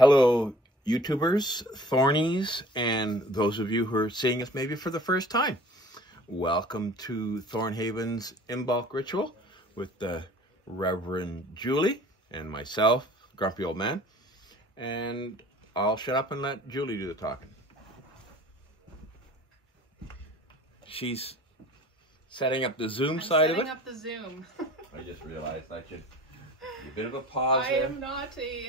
Hello, YouTubers, Thornies, and those of you who are seeing us maybe for the first time. Welcome to Thornhaven's Imbolc ritual with the Reverend Julie and myself, Grumpy Old Man. And I'll shut up and let Julie do the talking. She's setting up the Zoom side of it. Setting up the Zoom. I just realized I should give a bit of a pause I there. am not a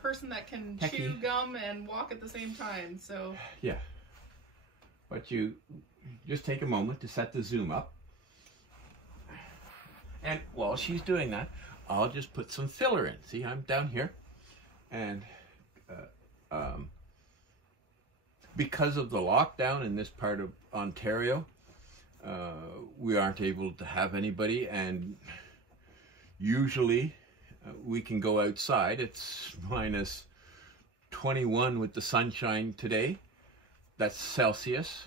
person that can chew gum and walk at the same time, so... Yeah. But you just take a moment to set the Zoom up. And while she's doing that, I'll just put some filler in. See, I'm down here. And because of the lockdown in this part of Ontario, we aren't able to have anybody, and usually we can go outside. It's minus 21 with the sunshine today. That's Celsius.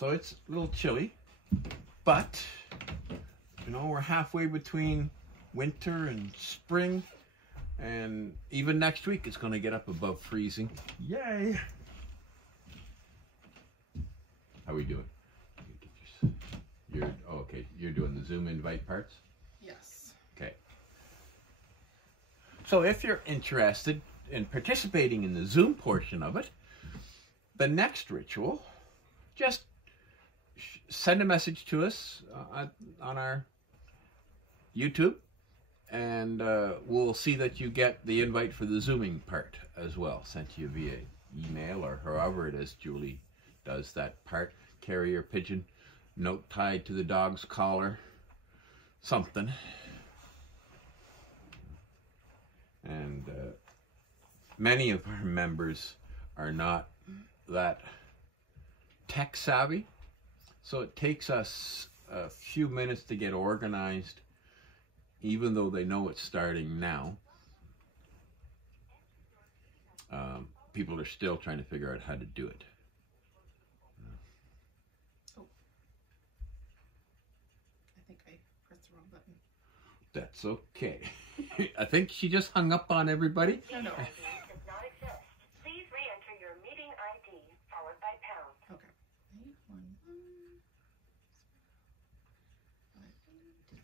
So it's a little chilly, but you know, we're halfway between winter and spring, and even next week it's going to get up above freezing. Yay! How are we doing? Okay, you're doing the Zoom invite parts? Yes. Okay. So if you're interested in participating in the Zoom portion of it, the next ritual, just send a message to us on our YouTube, and we'll see that you get the invite for the Zooming part as well, sent to you via email or however it is Julie does that part. Carrier pigeon, note tied to the dog's collar, something. And many of our members are not that tech savvy, so it takes us a few minutes to get organized, even though they know it's starting now. People are still trying to figure out how to do it. That's okay. I think she just hung up on everybody. No. Does not exist. Please re-enter your meeting ID followed by pound. Okay.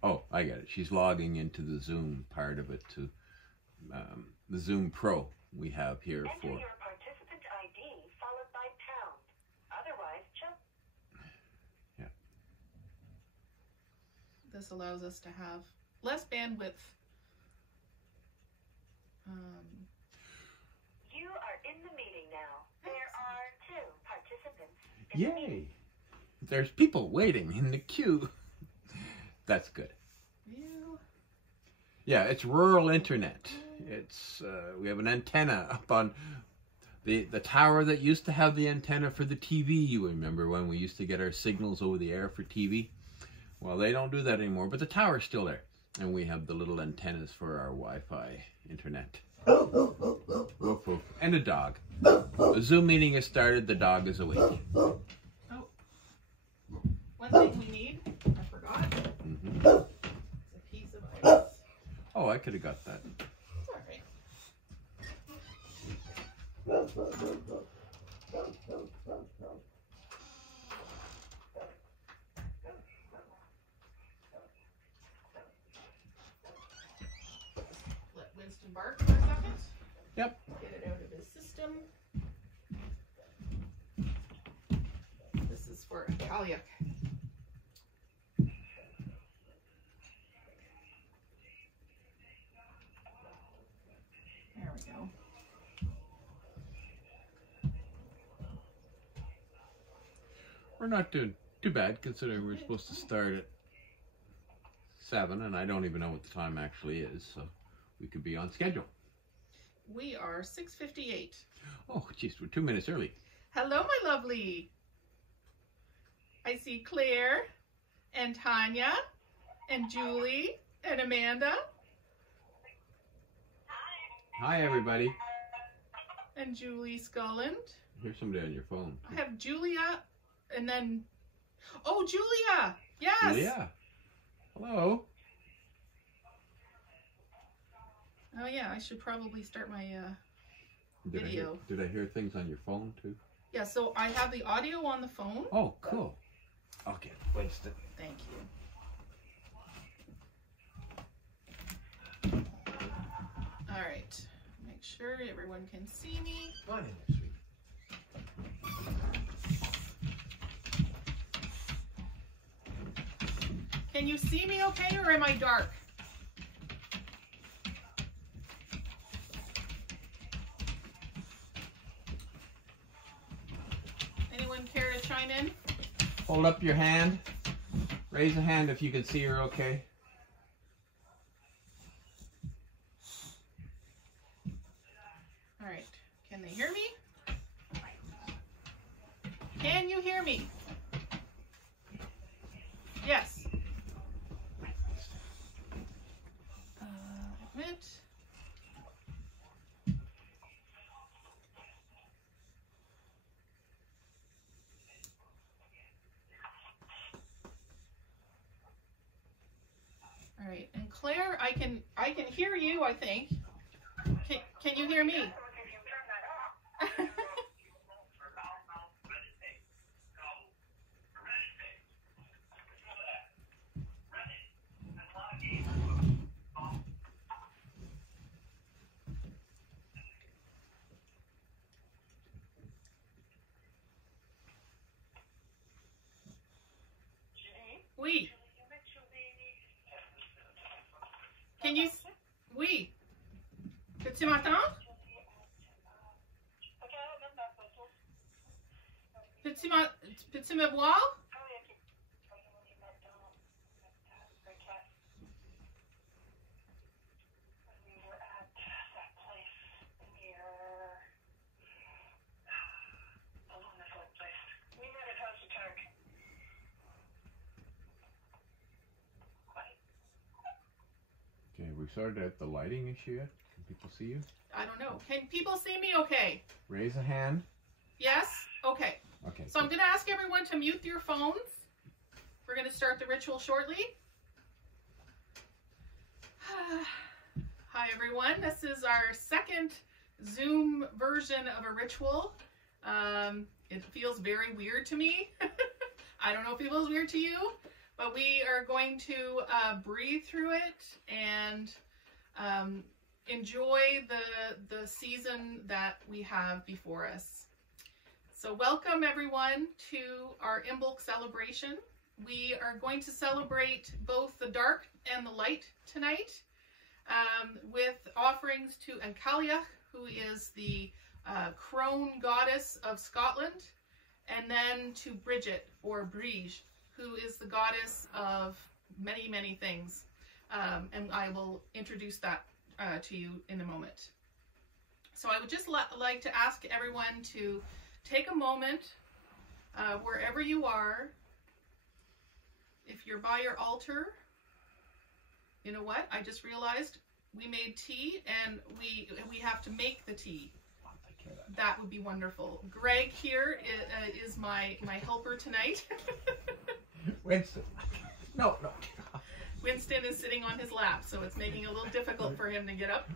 Oh, I get it. She's logging into the Zoom part of it to the Zoom Pro we have here for. Enter your participant ID followed by pound. Otherwise, just. Yeah. This allows us to have less bandwidth. You are in the meeting now. There are 2 participants. Yay! There's people waiting in the queue. That's good. View. Yeah, it's rural internet. It's we have an antenna up on the tower that used to have the antenna for the TV. You remember when we used to get our signals over the air for TV? Well, they don't do that anymore, but the tower's still there. And we have the little antennas for our Wi-Fi internet. And a dog. The Zoom meeting has started. The dog is awake. Oh. One thing we need, I forgot. Mm-hmm. It's a piece of ice. Oh, I could have got that. It's all right. Let Winston bark for a second. Yep. Get it out of his system. This is for Italia. There we go. We're not doing too bad considering we're supposed to start at 7, and I don't even know what the time actually is, so we could be on schedule. We are 6:58. Oh, geez, we're 2 minutes early. Hello, my lovely. I see Claire and Tanya and Julie and Amanda Hi, everybody. and Julie Sculland. Here's somebody on your phone. I have Julia and then, oh, Julia. Yes. Yeah. Hello. Oh yeah, I should probably start my video. Did I hear things on your phone too? Yeah, so I have the audio on the phone. Oh, cool. Okay, Winston. Thank you. All right, make sure everyone can see me. Go on in there, sweetie. Can you see me okay, or am I dark? Anyone care to chime in? Hold up your hand. Raise a hand if you can see her okay. All right, can they hear me? Can you hear me? Yes. Admit. All right, and Claire, I can hear you, I think. Can you hear me? Oui. Can you? Oui. Peux-tu m'entendre? Peux-tu me voir? Okay, we sorted out the lighting issue yet? Can people see you? I don't know. Can people see me okay? Raise a hand. Yes? Okay. Okay. So I'm going to ask everyone to mute your phones. We're going to start the ritual shortly. Hi everyone. This is our second Zoom version of a ritual. It feels very weird to me. I don't know if it feels weird to you, but we are going to breathe through it and enjoy the season that we have before us. So welcome everyone to our Imbolc celebration. We are going to celebrate both the dark and the light tonight with offerings to Imbolc, who is the crone goddess of Scotland, and then to Bridget, or Brige, who is the goddess of many, many things. And I will introduce that to you in a moment. So I would just like to ask everyone to take a moment, wherever you are. If you're by your altar, you know what? I just realized we made tea and we have to make the tea. That would be wonderful. Greg here is my helper tonight. Winston. No. Winston is sitting on his lap, so it's making it a little difficult for him to get up.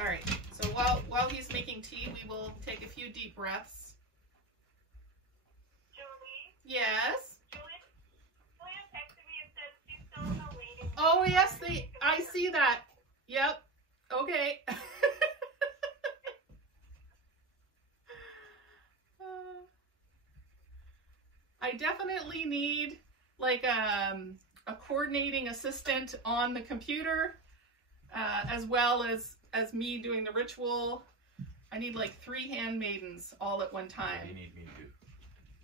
All right, so while he's making tea, we will take a few deep breaths. Julie? Yes? Julie texted me and said she's still in the waiting room. Oh, yes, I see that. Yep. Okay. I definitely need like a coordinating assistant on the computer, as well as me doing the ritual. I need like 3 handmaidens all at one time. You need me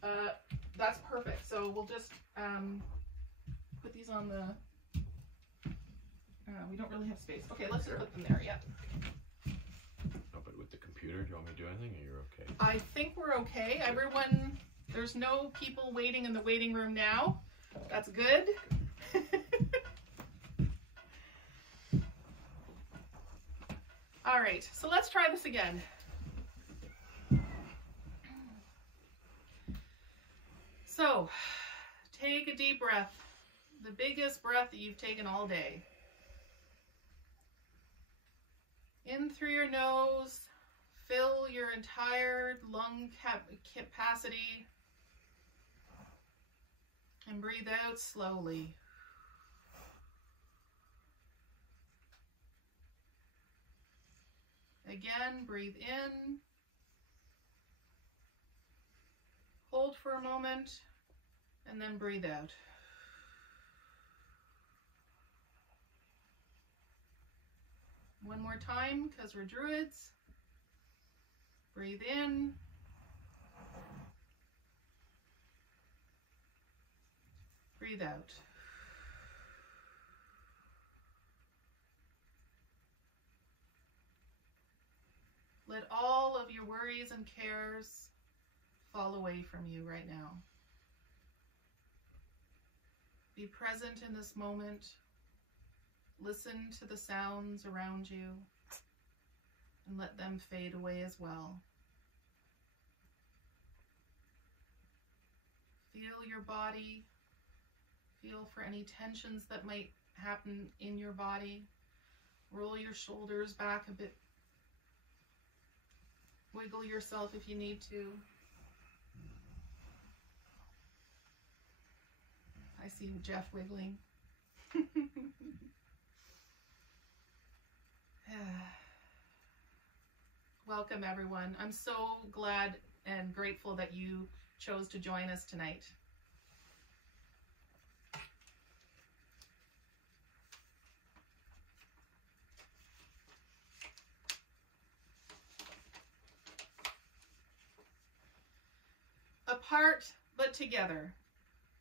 to. That's perfect. So we'll just put these on the... we don't really have space. Okay, let's just put them there, yeah. No, but with the computer, do you want me to do anything, or you're okay? I think we're okay. Everyone, there's no people waiting in the waiting room now. That's good. All right, so let's try this again. So, take a deep breath. the biggest breath that you've taken all day. In through your nose, fill your entire lung capacity, and breathe out slowly. Again, breathe in, hold for a moment, and then breathe out. One more time, because we're druids. Breathe in. Breathe out. Let all of your worries and cares fall away from you right now. Be present in this moment. Listen to the sounds around you and let them fade away as well. Feel your body. Feel for any tensions that might happen in your body. Roll your shoulders back a bit. Wiggle yourself if you need to. I see Jeff wiggling. Welcome, everyone. I'm so glad and grateful that you chose to join us tonight. Apart but together,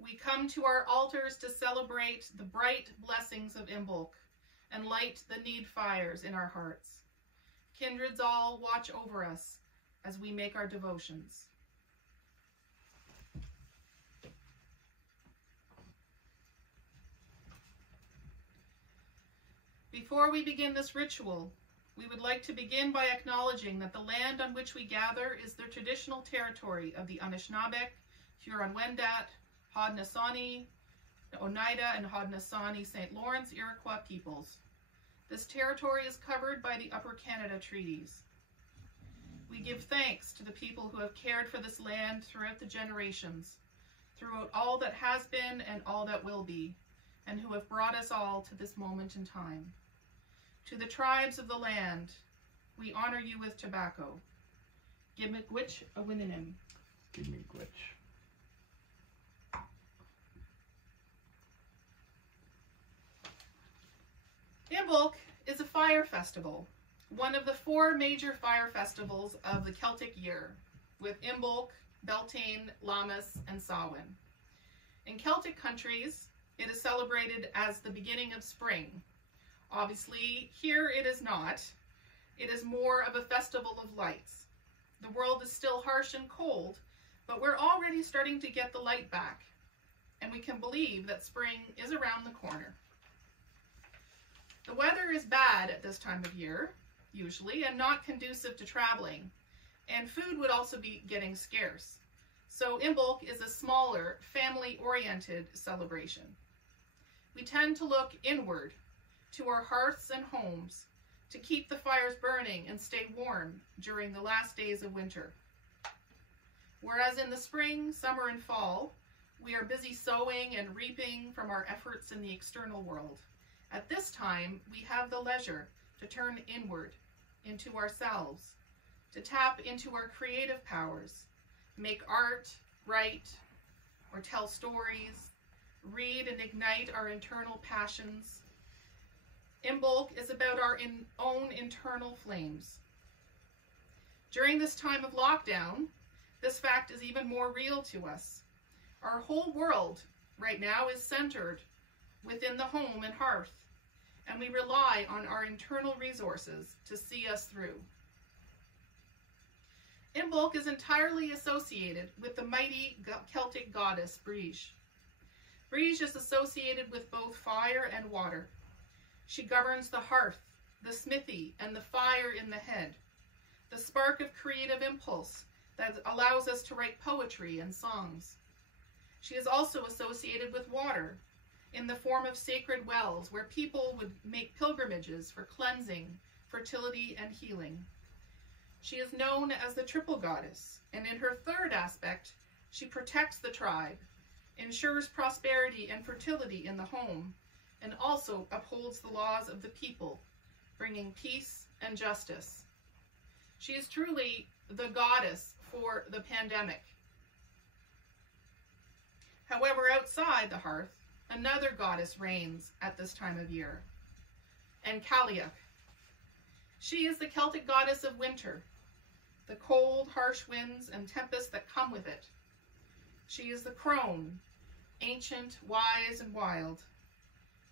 we come to our altars to celebrate the bright blessings of Imbolc and light the need fires in our hearts. Kindreds all watch over us as we make our devotions. Before we begin this ritual, we would like to begin by acknowledging that the land on which we gather is the traditional territory of the Anishinaabeg, Huron-Wendat, Haudenosaunee, Oneida, and Haudenosaunee St. Lawrence Iroquois peoples. This territory is covered by the Upper Canada Treaties. We give thanks to the people who have cared for this land throughout the generations, throughout all that has been and all that will be, and who have brought us all to this moment in time. To the tribes of the land, we honor you with tobacco. Gimmick-witch a wininim. Gimmick-witch. Imbolc is a fire festival, one of the 4 major fire festivals of the Celtic year, with Imbolc, Beltane, Lammas, and Samhain. In Celtic countries, it is celebrated as the beginning of spring. Obviously, here it is not. It is more of a festival of lights. The world is still harsh and cold, but we're already starting to get the light back, and we can believe that spring is around the corner. The weather is bad at this time of year, usually, and not conducive to traveling, and food would also be getting scarce. So Imbolc is a smaller, family-oriented celebration. We tend to look inward to our hearths and homes to keep the fires burning and stay warm during the last days of winter. Whereas in the spring, summer, and fall, we are busy sowing and reaping from our efforts in the external world. At this time, we have the leisure to turn inward into ourselves, to tap into our creative powers, make art, write, or tell stories, read and ignite our internal passions. Imbolc is about our own internal flames. During this time of lockdown, this fact is even more real to us. Our whole world right now is centered within the home and hearth, and we rely on our internal resources to see us through. Imbolc is entirely associated with the mighty Celtic goddess Brige. Brige is associated with both fire and water. She governs the hearth, the smithy, and the fire in the head, the spark of creative impulse that allows us to write poetry and songs. She is also associated with water, in the form of sacred wells where people would make pilgrimages for cleansing, fertility, and healing. She is known as the triple goddess, and in her third aspect, she protects the tribe, ensures prosperity and fertility in the home, and also upholds the laws of the people, bringing peace and justice. She is truly the goddess for the pandemic. However, outside the hearth, another goddess reigns at this time of year, Imbolc. She is the Celtic goddess of winter, the cold, harsh winds and tempests that come with it. She is the crone, ancient, wise, and wild.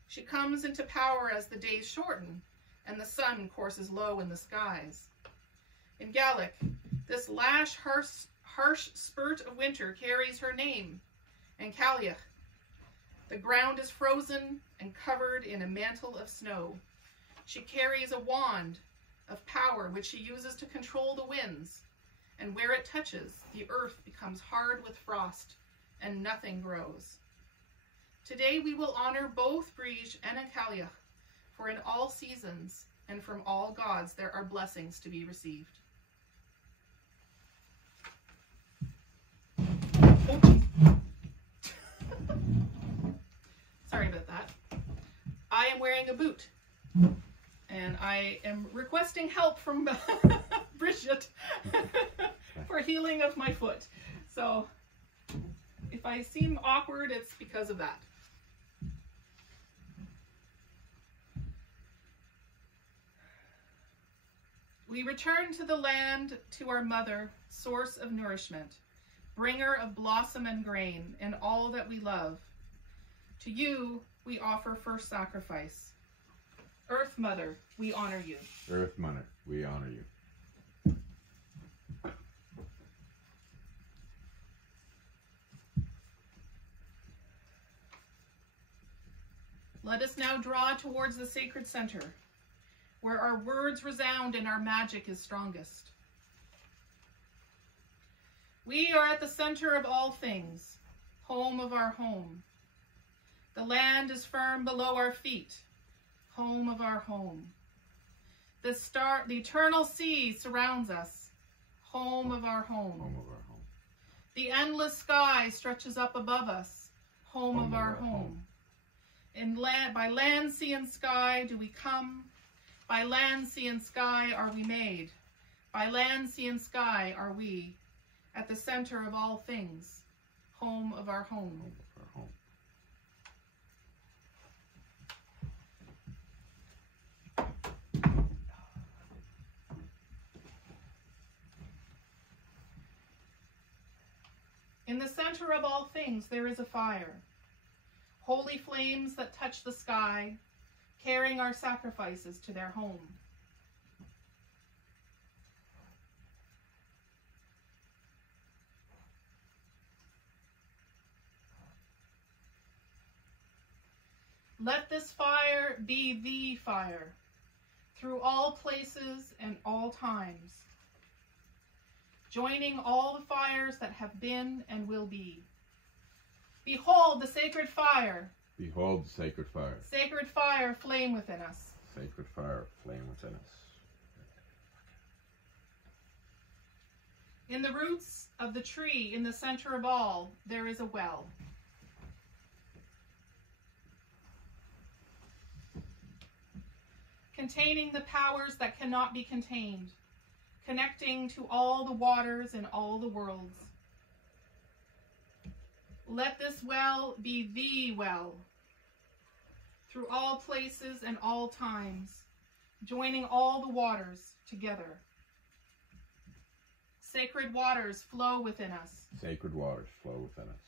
She comes into power as the days shorten and the sun courses low in the skies. In Gaelic, this harsh spurt of winter carries her name, Imbolc. The ground is frozen and covered in a mantle of snow. She carries a wand of power which she uses to control the winds, and where it touches, the earth becomes hard with frost, and nothing grows. Today we will honor both Brige and Imbolc, for in all seasons and from all gods there are blessings to be received. Sorry about that. I am wearing a boot, and I am requesting help from Bridget for healing of my foot. So if I seem awkward, it's because of that. We return to the land, to our mother, source of nourishment, bringer of blossom and grain, and all that we love. To you, we offer first sacrifice. Earth Mother, we honor you. Earth Mother, we honor you. Let us now draw towards the sacred center, where our words resound and our magic is strongest. We are at the center of all things, home of our home. The land is firm below our feet, home of our home. The eternal sea surrounds us, home of our home. Home of our home. The endless sky stretches up above us, home of our home. By land, sea, and sky do we come. By land, sea, and sky are we made. By land, sea, and sky are we, at the center of all things, home of our home. Home of our home. In the center of all things there is a fire, holy flames that touch the sky, carrying our sacrifices to their home. Let this fire be the fire, through all places and all times, joining all the fires that have been and will be. Behold the sacred fire. Behold the sacred fire. Sacred fire, flame within us. Sacred fire, flame within us. In the roots of the tree, in the center of all, there is a well. Containing the powers that cannot be contained, connecting to all the waters and all the worlds. Let this well be the well, through all places and all times, joining all the waters together. Sacred waters flow within us. Sacred waters flow within us.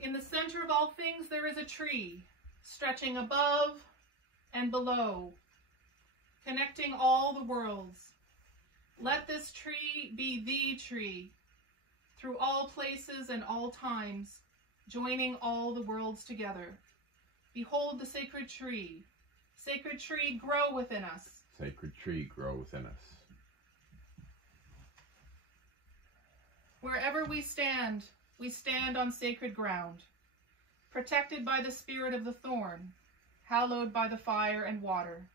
In the center of all things there is a tree, stretching above and below, connecting all the worlds. Let this tree be the tree, through all places and all times, joining all the worlds together. Behold the sacred tree. Sacred tree, grow within us. Sacred tree, grow within us. Wherever we stand on sacred ground, protected by the spirit of the thorn, hallowed by the fire and water.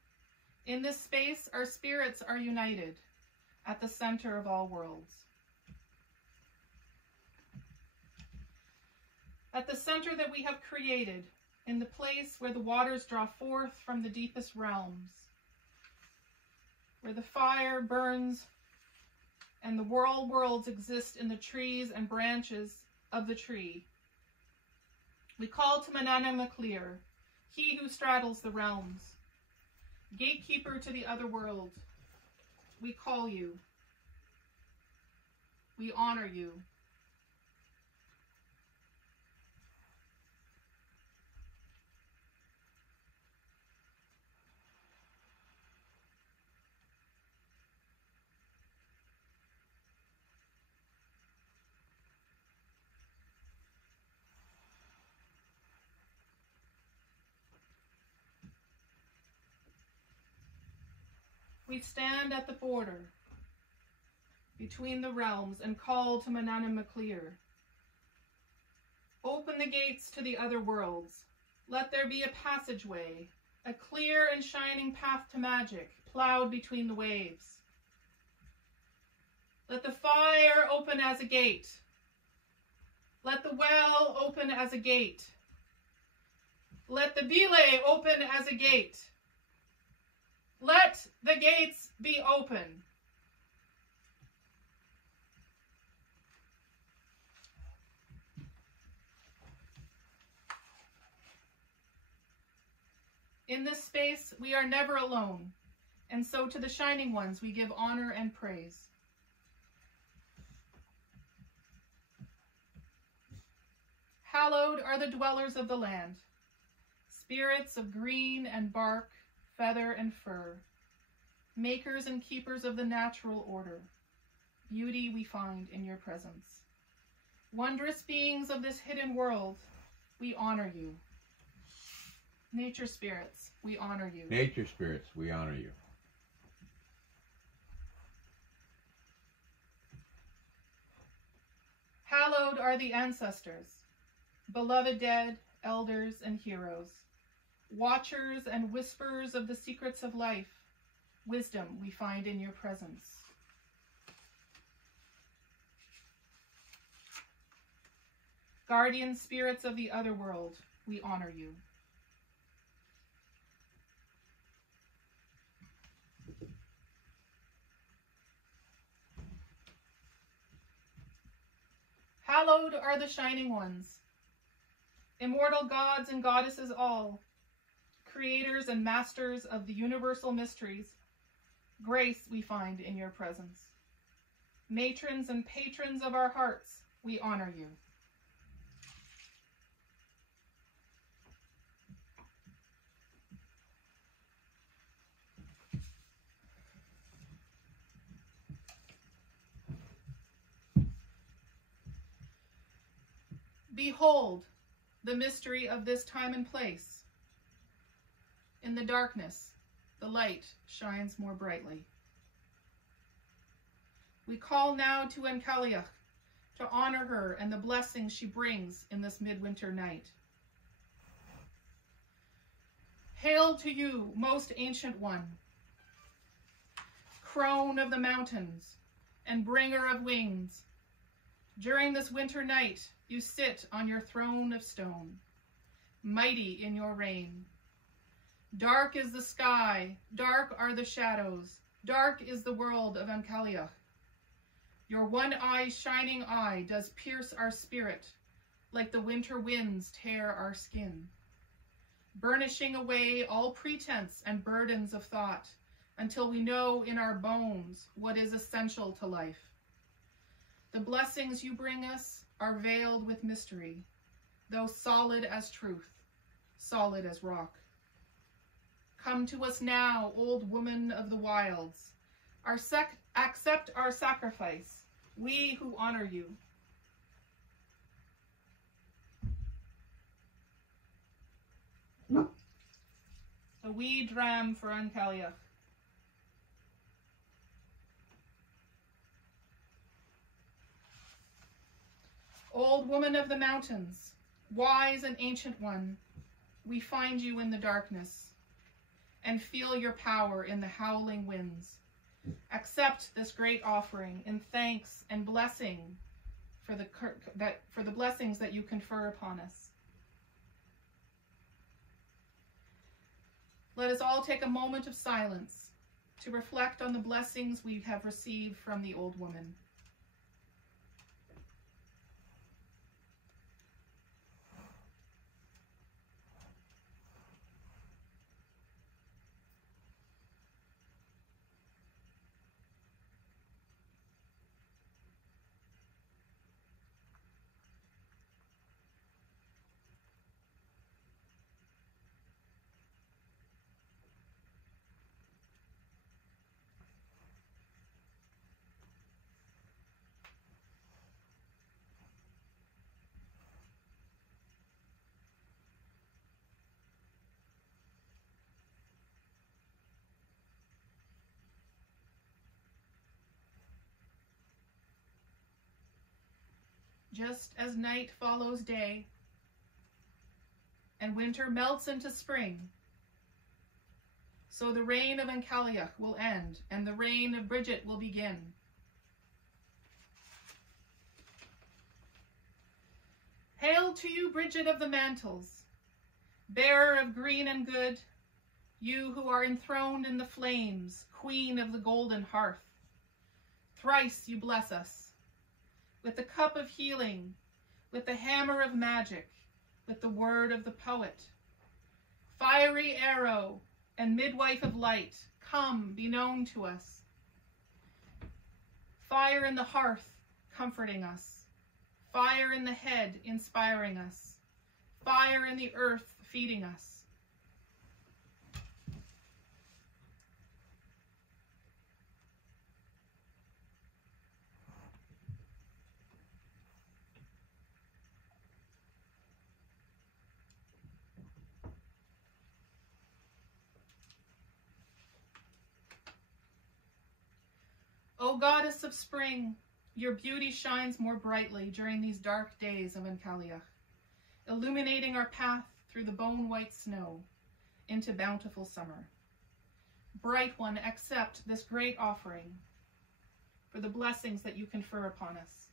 In this space, our spirits are united at the center of all worlds. At the center that we have created, in the place where the waters draw forth from the deepest realms, where the fire burns and the worlds exist in the trees and branches of the tree, we call to Manana Maclear, he who straddles the realms, gatekeeper to the other world. We call you. We honor you. We stand at the border between the realms and call to Manana Maclear. Open the gates to the other worlds. Let there be a passageway, a clear and shining path to magic, plowed between the waves. Let the fire open as a gate. Let the well open as a gate. Let the bile open as a gate. Let the gates be open. In this space, we are never alone, and so to the shining ones we give honor and praise. Hallowed are the dwellers of the land, spirits of green and bark, feather and fur, makers and keepers of the natural order. Beauty we find in your presence. Wondrous beings of this hidden world, we honor you. Nature spirits, we honor you. Nature spirits, we honor you. Hallowed are the ancestors, beloved dead, elders, and heroes, watchers and whisperers of the secrets of life. Wisdom we find in your presence. Guardian spirits of the other world, we honor you. Hallowed are the shining ones, immortal gods and goddesses all, creators and masters of the universal mysteries. Grace we find in your presence. Matrons and patrons of our hearts, we honor you. Behold the mystery of this time and place. In the darkness, the light shines more brightly. We call now to Ankaliach to honor her and the blessings she brings in this midwinter night. Hail to you, most ancient one, crone of the mountains and bringer of wings. During this winter night, you sit on your throne of stone, mighty in your reign. Dark is the sky, dark are the shadows, dark is the world of Ankaliach. Your one shining eye does pierce our spirit, like the winter winds tear our skin, burnishing away all pretense and burdens of thought, until we know in our bones what is essential to life. The blessings you bring us are veiled with mystery, though solid as truth, solid as rock. Come to us now, old woman of the wilds. Accept our sacrifice, we who honor you. A wee dram for Ankaliach. Old woman of the mountains, wise and ancient one, we find you in the darkness and feel your power in the howling winds. Accept this great offering in thanks and blessing for the blessings that you confer upon us. Let us all take a moment of silence to reflect on the blessings we have received from the old woman. Just as night follows day, and winter melts into spring, so the reign of Imbolc will end, and the reign of Bridget will begin. Hail to you, Bridget of the mantles, bearer of green and good, you who are enthroned in the flames, queen of the golden hearth. Thrice you bless us, with the cup of healing, with the hammer of magic, with the word of the poet. Fiery arrow and midwife of light, come, be known to us. Fire in the hearth, comforting us. Fire in the head, inspiring us. Fire in the earth, feeding us. O goddess of spring, your beauty shines more brightly during these dark days of Imbolc, illuminating our path through the bone-white snow into bountiful summer. Bright one, accept this great offering for the blessings that you confer upon us.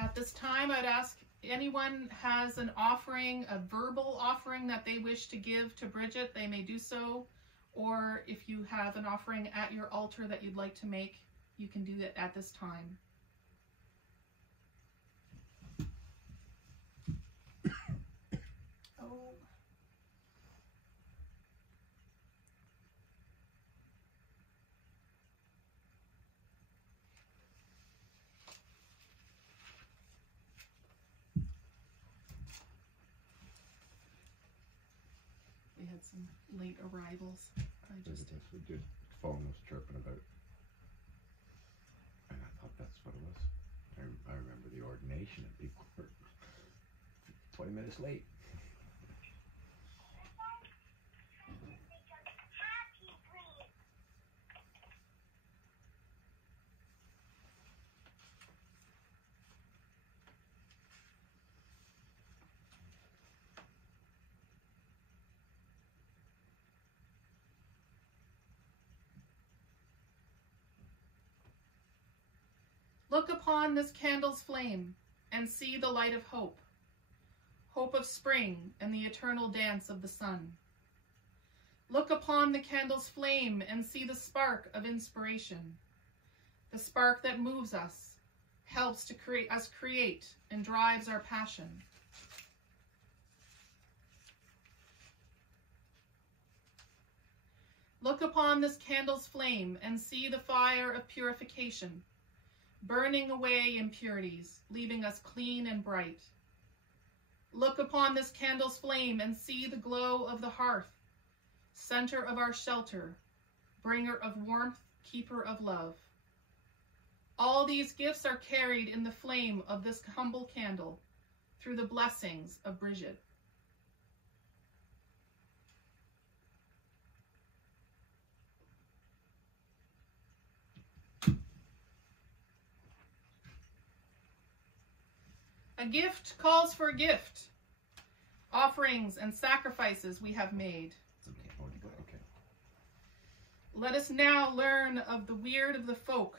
At this time, I'd ask anyone has an offering, a verbal offering that they wish to give to Bridget, they may do so. Or if you have an offering at your altar that you'd like to make, you can do it at this time. Oh. We had some late arrivals. We did. Phone was chirping about, and I thought that's what it was. I remember the ordination, and people were 20 minutes late. Look upon this candle's flame and see the light of hope, hope of spring and the eternal dance of the sun. Look upon the candle's flame and see the spark of inspiration, the spark that moves us, helps to create and drives our passion. Look upon this candle's flame and see the fire of purification, burning away impurities, leaving us clean and bright. Look upon this candle's flame and see the glow of the hearth, center of our shelter, bringer of warmth, keeper of love. All these gifts are carried in the flame of this humble candle, through the blessings of Brigid. A gift calls for a gift. Offerings and sacrifices we have made. Okay. Let us now learn of the weird of the folk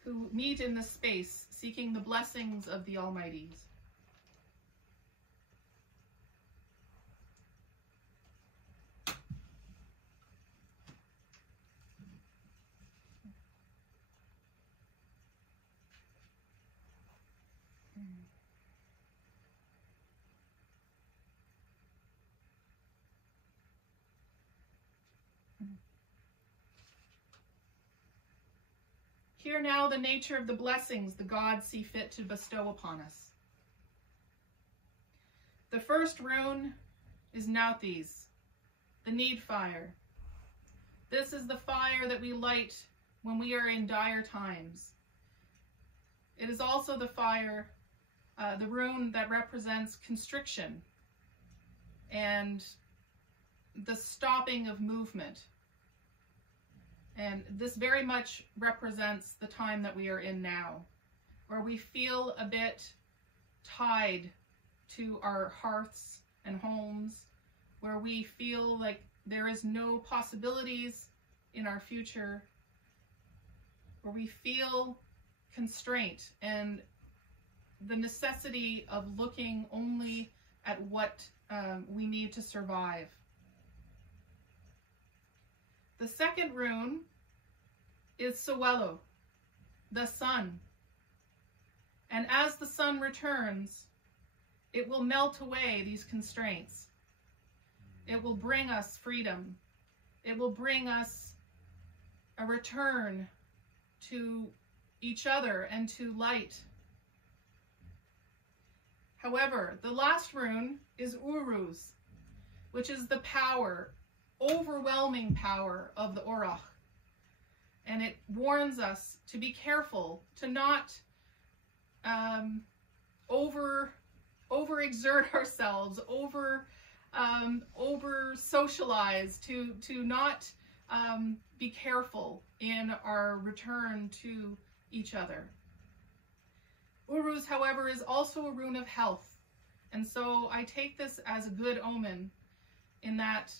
who meet in this space, seeking the blessings of the Almighties. Hear now the nature of the blessings the gods see fit to bestow upon us. The first rune is Nauthi's, the need fire. This is the fire that we light when we are in dire times. It is also the fire, the rune that represents constriction and the stopping of movement. And this very much represents the time that we are in now, where we feel a bit tied to our hearths and homes, where we feel like there is no possibilities in our future, where we feel constraint and the necessity of looking only at what we need to survive. The second rune is Sewello, the sun. And as the sun returns, it will melt away these constraints. It will bring us freedom. It will bring us a return to each other and to light. However, the last rune is Uruz, which is the power, overwhelming power of the Orach. And it warns us to be careful, to not overexert ourselves, over socialize, to not be careful in our return to each other. Uruz, however, is also a rune of health. And so I take this as a good omen in that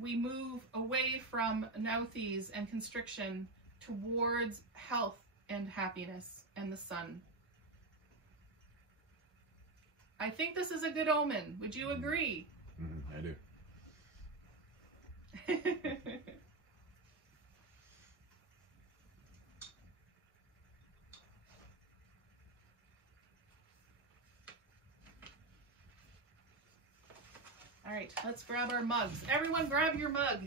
we move away from Nauthi's and constriction towards health and happiness and the sun. I think this is a good omen. Would you agree? I do. All right, let's grab our mugs. Everyone grab your mug.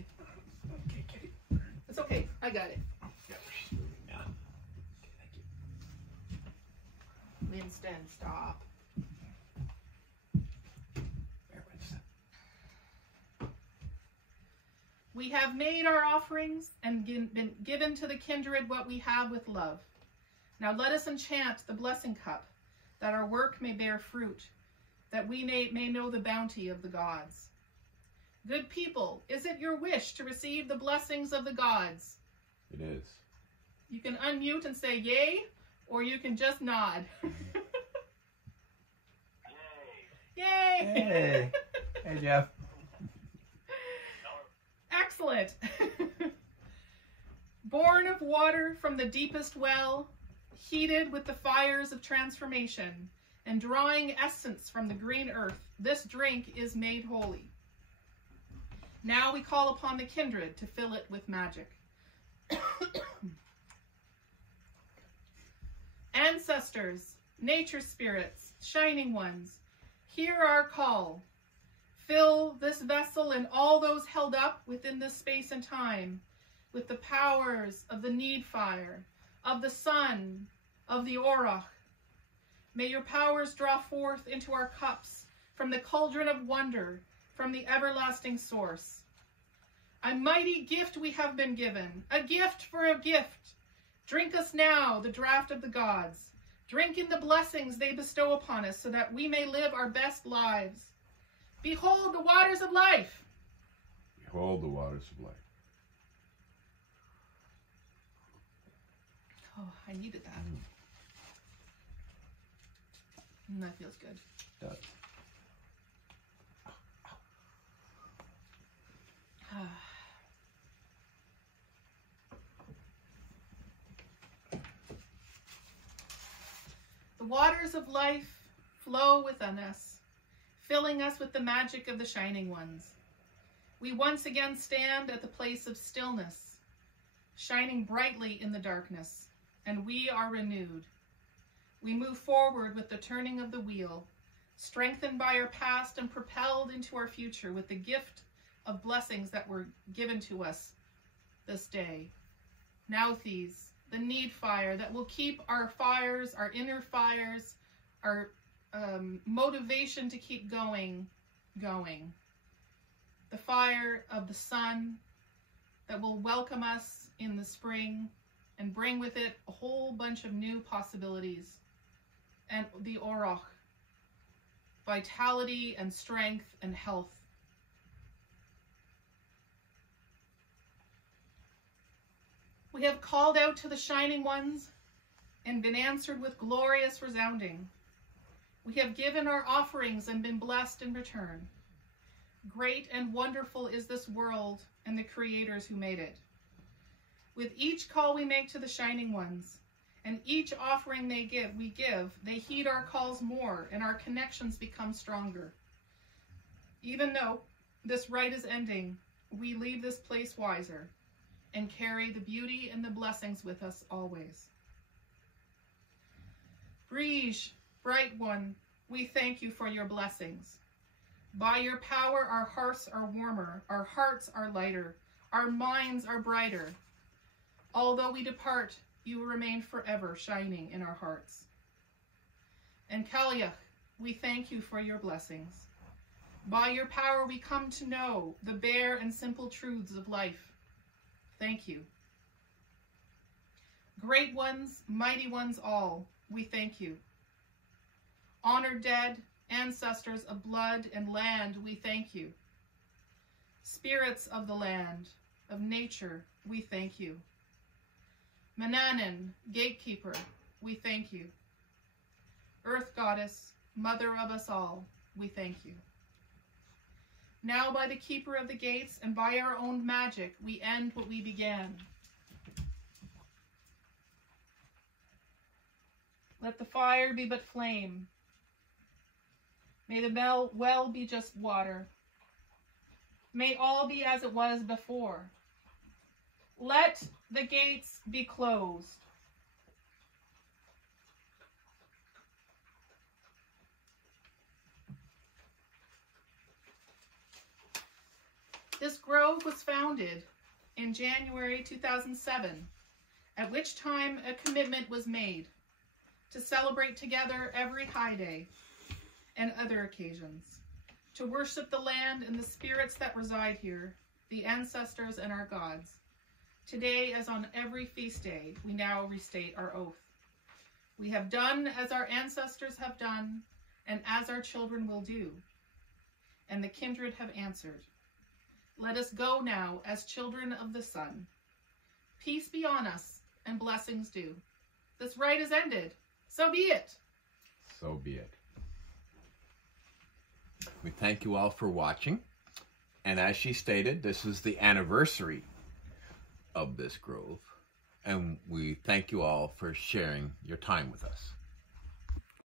Okay, Kitty. It's okay, I got it. Winston, stop. We have made our offerings and been given to the kindred what we have with love. Now let us enchant the blessing cup, that our work may bear fruit, that we may know the bounty of the gods. Good people, is it your wish to receive the blessings of the gods? It is. You can unmute and say yay, or you can just nod. Yay! Yay! Hey, hey Jeff. Excellent. Born of water from the deepest well, heated with the fires of transformation, and drawing essence from the green earth, this drink is made holy. Now we call upon the kindred to fill it with magic. Ancestors, nature spirits, shining ones, hear our call. Fill this vessel and all those held up within this space and time with the powers of the need fire, of the sun, of the Orach. May your powers draw forth into our cups from the cauldron of wonder, from the everlasting source. A mighty gift we have been given, a gift for a gift. Drink us now the draught of the gods. Drink in the blessings they bestow upon us so that we may live our best lives. Behold the waters of life. Behold the waters of life. Oh, I needed that. That feels good. It does. The waters of life flow within us, filling us with the magic of the shining ones. We once again stand at the place of stillness, shining brightly in the darkness, and we are renewed. We move forward with the turning of the wheel, strengthened by our past and propelled into our future with the gift of blessings that were given to us this day. Now these, the need fire that will keep our fires, our inner fires, our motivation to keep going. The fire of the sun that will welcome us in the spring and bring with it a whole bunch of new possibilities. And the Oroch, vitality and strength and health. We have called out to the shining ones and been answered with glorious resounding. We have given our offerings and been blessed in return. Great and wonderful is this world and the creators who made it. With each call we make to the shining ones, and each offering we give, they heed our calls more, and our connections become stronger. Even though this rite is ending, we leave this place wiser, and carry the beauty and the blessings with us always. Brige, bright one, we thank you for your blessings. By your power, our hearts are warmer, our hearts are lighter, our minds are brighter. Although we depart, you will remain forever shining in our hearts. And Kaliach, we thank you for your blessings. By your power, we come to know the bare and simple truths of life. Thank you. Great ones, mighty ones all, we thank you. Honored dead, ancestors of blood and land, we thank you. Spirits of the land, of nature, we thank you. Mananan, gatekeeper, we thank you. Earth goddess, mother of us all, we thank you. Now by the keeper of the gates and by our own magic, we end what we began. Let the fire be but flame. May the well be just water. May all be as it was before. Let the gates be closed. This grove was founded in January 2007, at which time a commitment was made to celebrate together every high day and other occasions, to worship the land and the spirits that reside here, the ancestors and our gods. Today, as on every feast day, we now restate our oath. We have done as our ancestors have done, and as our children will do. And the kindred have answered. Let us go now as children of the sun. Peace be on us, and blessings due. This rite is ended. So be it. So be it. We thank you all for watching. And as she stated, this is the anniversary of this grove. And we thank you all for sharing your time with us.